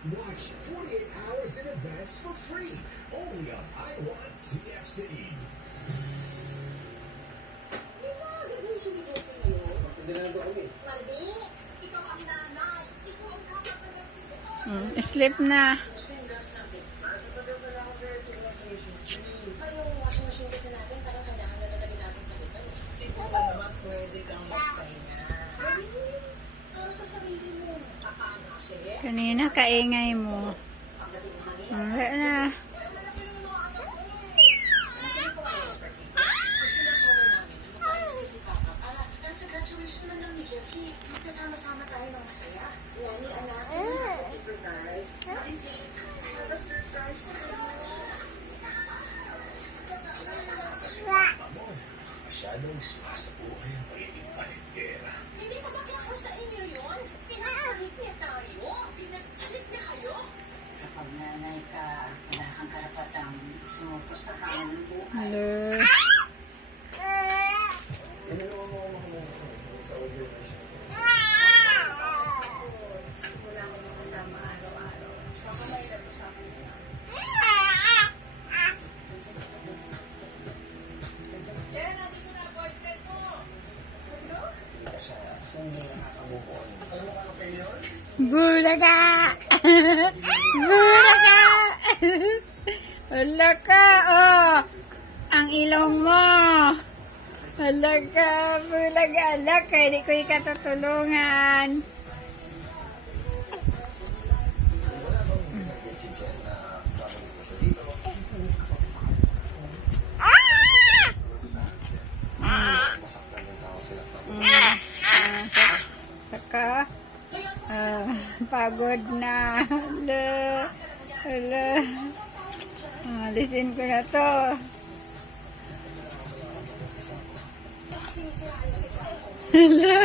Watch 48 hours in advance for free. Only on I Want TFC. Sleep na. Yung washing machine kasi natin, parang kailangan na talaga natin palitan. Siguro naman pwede kang magpahinga. Para sa sarili mo. Paano kasi? Kanina kaingay mo. Pagdating ng hangin. Wala na. Gusto na sana namin. Mag-ayos kayo ni Papa. At sa graduation naman lang ni Jackie, magkasama-sama tayo ng masaya. Yani, anak, paper guide. Have a surprise for you. Masyadong sa buhay ang pagiging palengkera. Hindi pa ba klaro sa inyo yun? Pinagpalit niya tayo. Pinagpalit niya kayo. Kapag nanay ka, wala kang karapatang sumuko sa hamon ng buhay. Hello. Wala akong makasama araw-araw. Baka may nagkasama niya. Jen, nandito na appointment mo! Bulaga! Bulaga! Hala ka, oh! Ang ilong mo! Hala ka, bulaga! Hala ka, hindi ko ikatutulungan. Saka, pagod na. Hala, hala. Alisin ko na to. Hala.